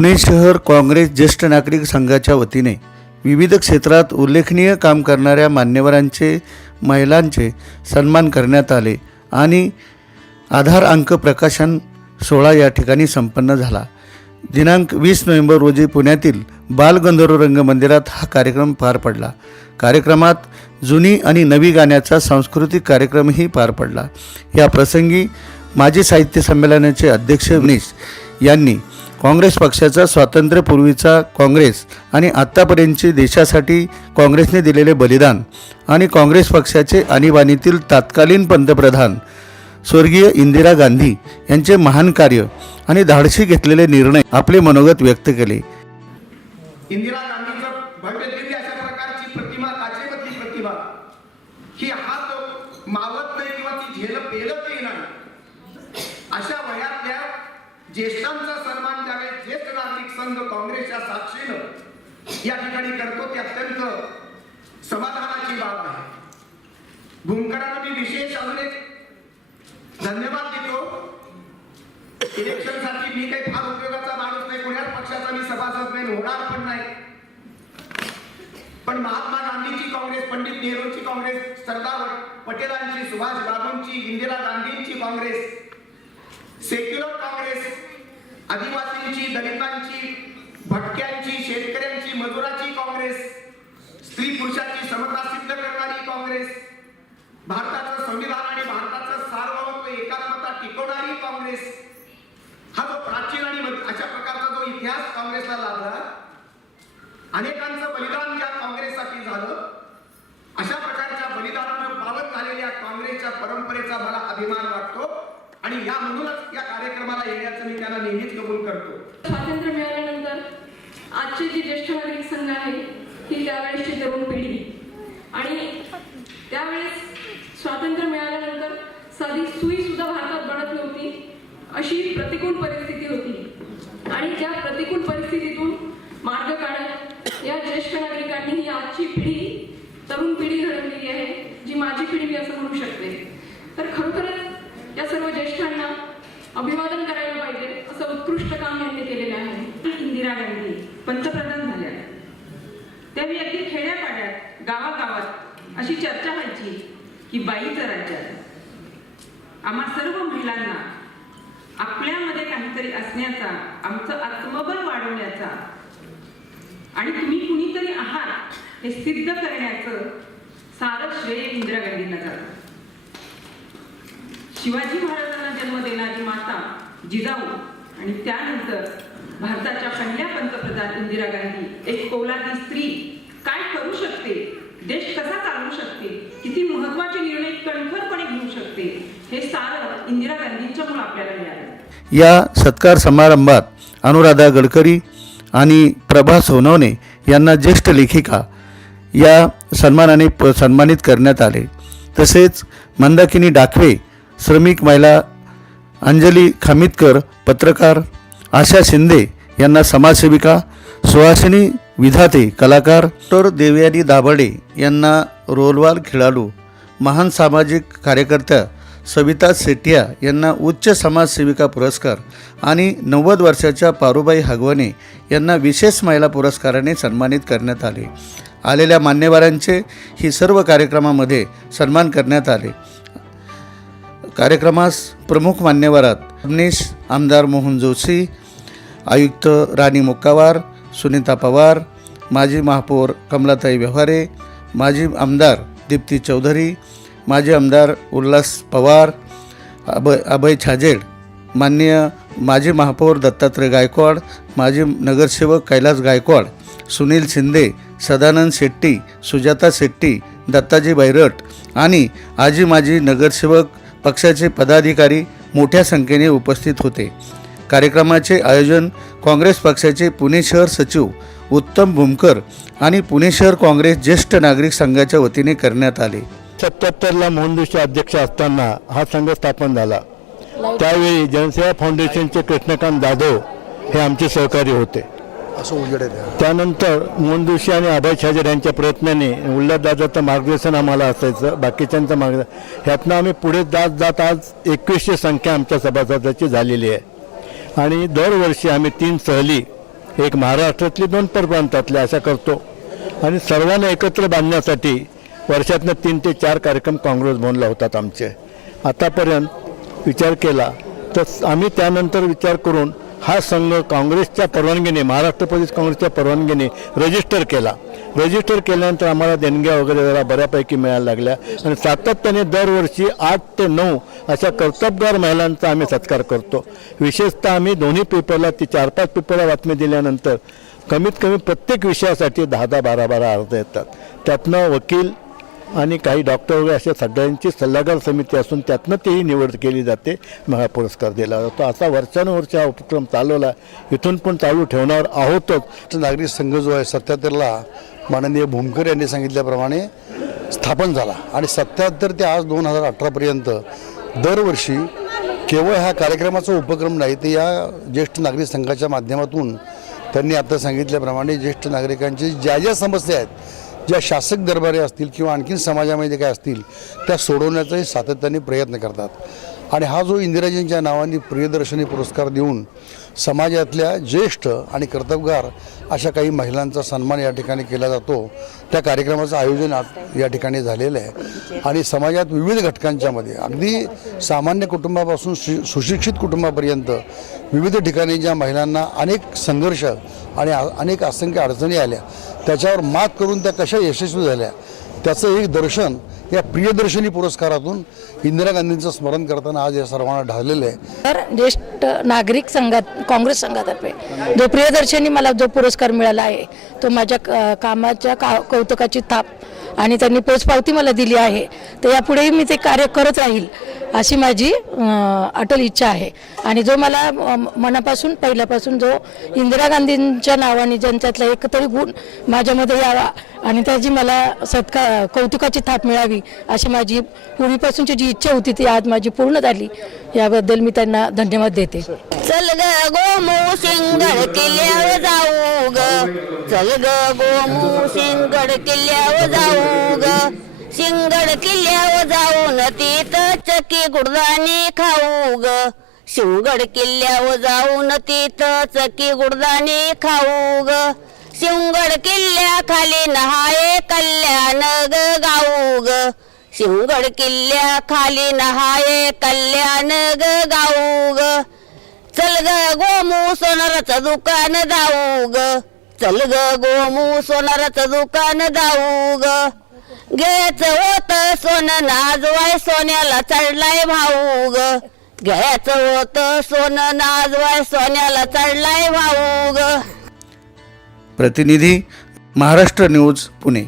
पुणे शहर काँग्रेस ज्येष्ठ नागरिक संघाच्या वतीने विविध क्षेत्रात उल्लेखनीय काम करणाऱ्या मान्यवरांचे महिलांचे सन्मान करण्यात आले आणि आधार अंक प्रकाशन सोहळा या ठिकाणी संपन्न झाला. दिनांक वीस नोव्हेंबर रोजी पुण्यातील बालगंधर्व रंगमंदिरात हा कार्यक्रम पार पडला. कार्यक्रमात जुनी आणि नवी गाण्याचा सांस्कृतिक कार्यक्रमही पार पडला. या प्रसंगी माजी साहित्य संमेलनाचे अध्यक्ष विनीश यांनी काँग्रेस पक्षाचा स्वातंत्र्यपूर्वीचा काँग्रेस आणि आत्तापर्यंतचे देशासाठी काँग्रेसने दिलेले बलिदान आणि काँग्रेस पक्षाचे आणीबाणीतील तत्कालीन पंतप्रधान स्वर्गीय इंदिरा गांधी यांचे महान कार्य आणि धाडशी घेतलेले निर्णय आपले मनोगत व्यक्त केले. इंदिरा गांधीचं भव्य दिव्य अशा प्रकारची प्रतिमा काचेवरची प्रतिमा ही हात मावत नाही किंवा ती झेल पेलतही नाही अशा वयातल्या ज्येष्ठांचा सन्मान ज्यावेळेस संघ काँग्रेसच्या साक्षीनं या ठिकाणी करतो ते अत्यंत समाधानाची बाब आहे. भूमकरांना मी विशेष अजून एक धन्यवाद देतो. इलेक्शनसाठी मी काही फार उपयोगाचा माणूस नाही कोण्याच पक्षाचा मी सभासद नाही होणार पण नाही. पण महात्मा गांधीची काँग्रेस पंडित नेहरूंची काँग्रेस सरदार पटेलांची सुभाष बाबूंची इंदिरा गांधींची काँग्रेस सेक्युलर काँग्रेस आदिवासींची दलितांची भटक्यांची शेतकऱ्यांची मजुराची काँग्रेस स्त्री पुरुषाची समता सिद्ध करणारी काँग्रेस भारताचं संविधान आणि भारताचं सार्वभौमत्व एकात्मता टिकवणारी काँग्रेस हा जो प्राचीन आणि अशा प्रकारचा जो इतिहास काँग्रेसला लाभला अनेकांचं बलिदान या काँग्रेससाठी झालं. अशा प्रकारच्या बलिदानानं पावन झालेल्या काँग्रेसच्या परंपरेचा मला अभिमान वाटतो. आणि या म्हणूनच या कार्यक्रमाला येण्याचं मी त्यांना नेहमीच कबूल करतो. स्वातंत्र्य मिळाल्यानंतर आजची जी ज्येष्ठ नागरिक संघ आहे ही त्यावेळेसची तरुण पिढी. आणि त्यावेळेस स्वातंत्र्य मिळाल्यानंतर साधी सुई सुद्धा भारतात बनत नव्हती अशी प्रतिकूल परिस्थिती होती आणि त्या प्रतिकूल परिस्थितीतून मार्ग काढत या ज्येष्ठ नागरिकांनी ही आजची पिढी तरुण पिढी घडवलेली आहे जी माझी पिढी मी असं म्हणू शकते तर खरोखरच या सर्व ज्येष्ठांना अभिवादन करायला पाहिजे असं उत्कृष्ट काम यांनी केलेलं आहे इंदिरा गांधी पंतप्रधान झाल्या त्यावेळी अगदी खेड्यापाड्यात गावागावात अशी चर्चा व्हायची की बाईचं राज्यात. आम्हा सर्व महिलांना आपल्यामध्ये काहीतरी असण्याचा आमचं आत्मबल वाढवण्याचा आणि तुम्ही कुणीतरी आहात हे सिद्ध करण्याचं सारं श्रेय इंदिरा गांधींना जात. शिवाजी महाराजांना जन्म देणारी माता जिजाऊ आणि त्यानंतर भारताच्या पहिल्या पंतप्रधान इंदिरा गांधी एक कोलादी स्त्री काय करू शकते? देश कसा चालवू शकते? किती महत्त्वाचे निर्णय कणखरपणे घेऊ शकते? हे सारं इंदिरा गांधींच्यामुळे आपल्याला मिळालं. या सत्कार समारंभात अनुराधा गडकरी आणि प्रभा सोनवणे यांना ज्येष्ठ लेखिका या सन्मानाने प सन्मानित करण्यात आले. तसेच मंदाकिनी डाकवे श्रमिक महिला अंजली खामितकर पत्रकार आशा शिंदे यांना समाजसेविका सुहासिनी विधाते कलाकार डॉक्टर देवयानी दाभाडे यांना रोलवाल खेळाडू महान सामाजिक कार्यकर्त्या सविता सेटिया यांना उच्च समाजसेविका पुरस्कार आणि नव्वद वर्षाच्या पारुबाई हगवणे यांना विशेष महिला पुरस्काराने सन्मानित करण्यात आले. आलेल्या मान्यवरांचे ही सर्व कार्यक्रमामध्ये सन्मान करण्यात आले. कार्यक्रमास प्रमुख मान्यवरात अमनेश आमदार मोहन जोशी आयुक्त राणी मुक्कावार सुनीता पवार माजी महापौर कमलाताई व्यवहारे माजी आमदार दीप्ती चौधरी माजी आमदार उल्हास पवार अभय अभय छाजेड माननीय माजी महापौर दत्तात्रय गायकवाड माजी नगरसेवक कैलास गायकवाड सुनील शिंदे सदानंद शेट्टी सुजाता शेट्टी दत्ताजी बैरट आणि आजी माजी नगरसेवक पक्षाचे पदाधिकारी मोठ्या संख्येने उपस्थित होते. कार्यक्रमाचे आयोजन काँग्रेस पक्षाचे पुणे शहर सचिव उत्तम भूमकर आणि पुणे शहर काँग्रेस ज्येष्ठ नागरिक संघाच्या वतीने करण्यात आले. सत्याहत्तरला मोहनदोशी अध्यक्ष असताना हा संघ स्थापन झाला. त्यावेळी जनसेवा फाउंडेशनचे कृष्णकांत जाधव हे आमचे सहकारी होते. त्यानंतर मोहनदोशी आणि अभय छाजर यांच्या प्रयत्नाने उल्हासदादाचं मार्गदर्शन आम्हाला असायचं बाकीच्यांचं मार्गदर्शन ह्यातनं आम्ही पुढे जात जात आज एकवीसशे संख्या आमच्या सभासदाची झालेली आहे. आणि दरवर्षी आम्ही तीन सहली एक महाराष्ट्रातली दोन परप्रांतातल्या अशा करतो. आणि सर्वांना एकत्र बांधण्यासाठी वर्षातनं तीन ते चार कार्यक्रम काँग्रेस भवनला होतात आमचे. आतापर्यंत विचार केला तर आम्ही त्यानंतर विचार करून हा संघ काँग्रेसच्या परवानगीने महाराष्ट्र प्रदेश काँग्रेसच्या परवानगीने रजिस्टर केला. रजिस्टर केल्यानंतर आम्हाला देणग्या वगैरे जरा बऱ्यापैकी मिळायला लागल्या आणि सातत्याने दरवर्षी आठ ते नऊ अशा कर्तबगार महिलांचा आम्ही सत्कार करतो. विशेषतः आम्ही दोन्ही पेपरला ती चार पाच पेपरला बातमी दिल्यानंतर कमीत कमी प्रत्येक विषयासाठी दहा दहा बारा बारा अर्ज येतात. त्यातनं वकील आणि काही डॉक्टर वगैरे अशा सगळ्यांची सल्लागार समिती असून त्यातनं तेही निवड केली जाते. मग हा पुरस्कार दिला जातो. असा वर्षानुवर्ष हा उपक्रम चालवला. इथून पण चालू ठेवणार आहोतच. नागरिक संघ जो आहे सत्याहत्तरला माननीय भूमकर यांनी सांगितल्याप्रमाणे स्थापन झाला. आणि सत्याहत्तर ते आज दोन हजार अठरापर्यंत दरवर्षी केवळ ह्या कार्यक्रमाचा उपक्रम नाही तर या ज्येष्ठ नागरिक संघाच्या माध्यमातून त्यांनी आता सांगितल्याप्रमाणे ज्येष्ठ नागरिकांची ज्या ज्या समस्या आहेत ज्या शासक दरबारी असतील किंवा आणखीन समाजामध्ये काय असतील त्या सोडवण्याचाही सातत्याने प्रयत्न करतात. आणि हा जो इंदिराजींच्या नावाने प्रियदर्शनी पुरस्कार देऊन समाजातल्या ज्येष्ठ आणि कर्तबगार अशा काही महिलांचा सन्मान या ठिकाणी केला जातो त्या कार्यक्रमाचं आयोजन आज या ठिकाणी झालेलं आहे. आणि समाजात विविध घटकांच्यामध्ये अगदी सामान्य कुटुंबापासून सु सुशिक्षित कुटुंबापर्यंत विविध ठिकाणी ज्या महिलांना अनेक संघर्ष आणि अनेक असंख्य अडचणी आल्या त्याच्यावर मात करून त्या कशा यशस्वी झाल्या त्याचं एक दर्शन या प्रियदर्शनी पुरस्कारातून इंदिरा गांधींचं स्मरण करताना आज या सर्वांना ढाळलेलं आहे. तर ज्येष्ठ नागरिक संघात काँग्रेस संघातर्फे जो प्रियदर्शनी मला जो पुरस्कार मिळाला आहे तो माझ्या कामाच्या का कौतुकाची थाप आणि त्यांनी पोचपावती मला दिली आहे तर यापुढेही मी ते कार्य करत राहील. अशी माझी अटल इच्छा आहे. आणि जो मला मनापासून पहिल्यापासून जो इंदिरा गांधींच्या नावाने ज्यांच्यातला एकतरी गुण माझ्यामध्ये यावा आणि त्याची मला सत्का कौतुकाची थाप मिळावी अशी माझी पूर्वीपासूनची जी इच्छा होती ती आज माझी पूर्ण झाली. याबद्दल मी त्यांना धन्यवाद देते. चल ग गोमू सिंगड किल्ल्यावर जाऊ ग. चल ग गोमू सिंगड किल्ल्यावर जाऊ ग. सिंगड किल्ल्यावर जाऊन तीत चकी गुडदाणी खाऊ ग. शिवगड किल्ल्यावर जाऊन तीत चकी गुडदाणी खाऊ ग. शिवगड किल्ल्या खाली नहाये कल्याण ग गाऊ ग. शिवगड किल्ल्या खाली नहाये कल्याण ग गाऊ ग. चल ग गोमू सोनाराचं दुकान जाऊ ग. चल ग गोमू सोनाराचं दुकान जाऊ ग. घ्यायचं होत सोनं नाजवाय सोन्याला चढलाय भाऊ ग. घ्यायचं होत सोनं नाजवाय सोन्याला चढलाय भाऊ ग. प्रतिनिधी महाराष्ट्र न्यूज पुणे.